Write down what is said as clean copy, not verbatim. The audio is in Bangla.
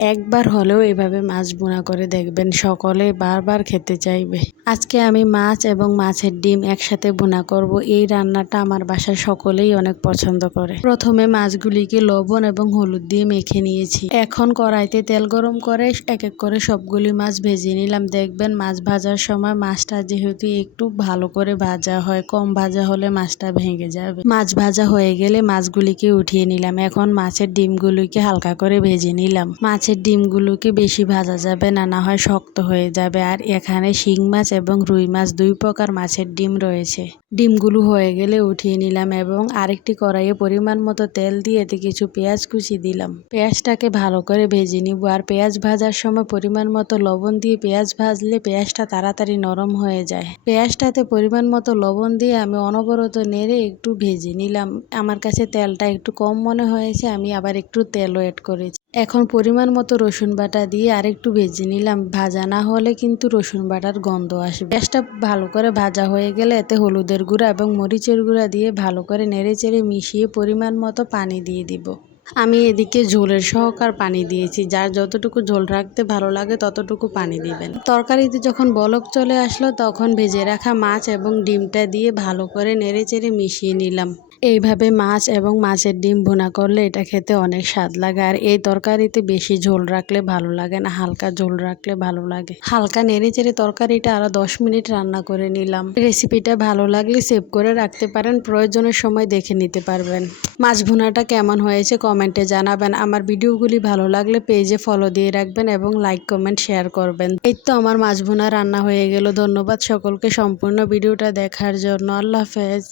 একবার হলেও এভাবে মাছ ভুনা করে দেখবেন, সকলে বারবার খেতে চাইবে। আজকে আমি মাছ এবং মাছের ডিম একসাথে ভুনা করব। এই রান্নাটা আমার বাসার সকলেই অনেক পছন্দ করে। প্রথমে মাছগুলিকে লবণ এবং হলুদ দিয়ে মেখে নিয়েছি। এখন কড়াইতে তেল গরম করে এক এক করে সবগুলি মাছ ভেজে নিলাম। দেখবেন মাছ ভাজার সময় মাছটা যেহেতু একটু ভালো করে ভাজা হয়, কম ভাজা হলে মাছটা ভেঙে যাবে। মাছ ভাজা হয়ে গেলে মাছগুলিকে উঠিয়ে নিলাম। এখন মাছের ডিমগুলিকে হালকা করে ভেজে নিলাম। মাছের ডিমগুলোকে বেশি ভাজা যাবে না, না হয় শক্ত হয়ে যাবে। আর এখানে শিং মাছ এবং রুই মাছ দুই প্রকার মাছের ডিম রয়েছে। ডিমগুলো হয়ে গেলে উঠিয়ে নিলাম এবং আরেকটি কড়াইয়ে পরিমাণ মতো তেল দিয়ে এতে কিছু পেঁয়াজ কুচি দিলাম। পেঁয়াজটাকে ভালো করে ভেজে নিব। আর পেঁয়াজ ভাজার সময় পরিমাণ মতো লবণ দিয়ে পেঁয়াজ ভাজলে পেঁয়াজটা তাড়াতাড়ি নরম হয়ে যায়। পেঁয়াজটাতে পরিমাণ মতো লবণ দিয়ে আমি অনবরত নেড়ে একটু ভেজে নিলাম। আমার কাছে তেলটা একটু কম মনে হয়েছে, আমি আবার একটু তেলও অ্যাড করেছি। এখন পরিমাণ মতো রসুন বাটা দিয়ে আরেকটু ভেজে নিলাম। ভাজা না হলে কিন্তু রসুন বাটার গন্ধ আসবে। পেঁয়াজটা ভালো করে ভাজা হয়ে গেলে এতে হলুদের গুঁড়া এবং মরিচের গুঁড়া দিয়ে ভালো করে নেড়েচেড়ে মিশিয়ে পরিমাণ মতো পানি দিয়ে দিব। আমি এদিকে ঝোলের সহকার পানি দিয়েছি। যার যতটুকু ঝোল রাখতে ভালো লাগে ততটুকু পানি দিবেন। তরকারিতে যখন বলক চলে আসলো তখন ভেজে রাখা মাছ এবং ডিমটা দিয়ে ভালো করে নেড়েচেড়ে মিশিয়ে নিলাম। এইভাবে মাছ এবং মাছের ডিম ভুনা করলে এটা খেতে অনেক স্বাদ লাগে। আর এই তরকারিতে বেশি ঝোল রাখলে ভালো লাগে না, হালকা ঝোল রাখলে ভালো লাগে। হালকা নেড়েচেড়ে তরকারিটা আরো 10 মিনিট রান্না করে নিলাম। রেসিপিটা ভালো লাগলে সেভ করে রাখতে পারেন, প্রয়োজনের সময় দেখে নিতে পারবেন। মাছ ভুনাটা কেমন হয়েছে কমেন্টে জানাবেন। আমার ভিডিওগুলি ভালো লাগলে পেজে ফলো দিয়ে রাখবেন এবং লাইক কমেন্ট শেয়ার করবেন। এই তো আমার মাছ ভুনা রান্না হয়ে গেল। ধন্যবাদ সকলকে সম্পূর্ণ ভিডিওটা দেখার জন্য। আল্লাহ হাফেজ।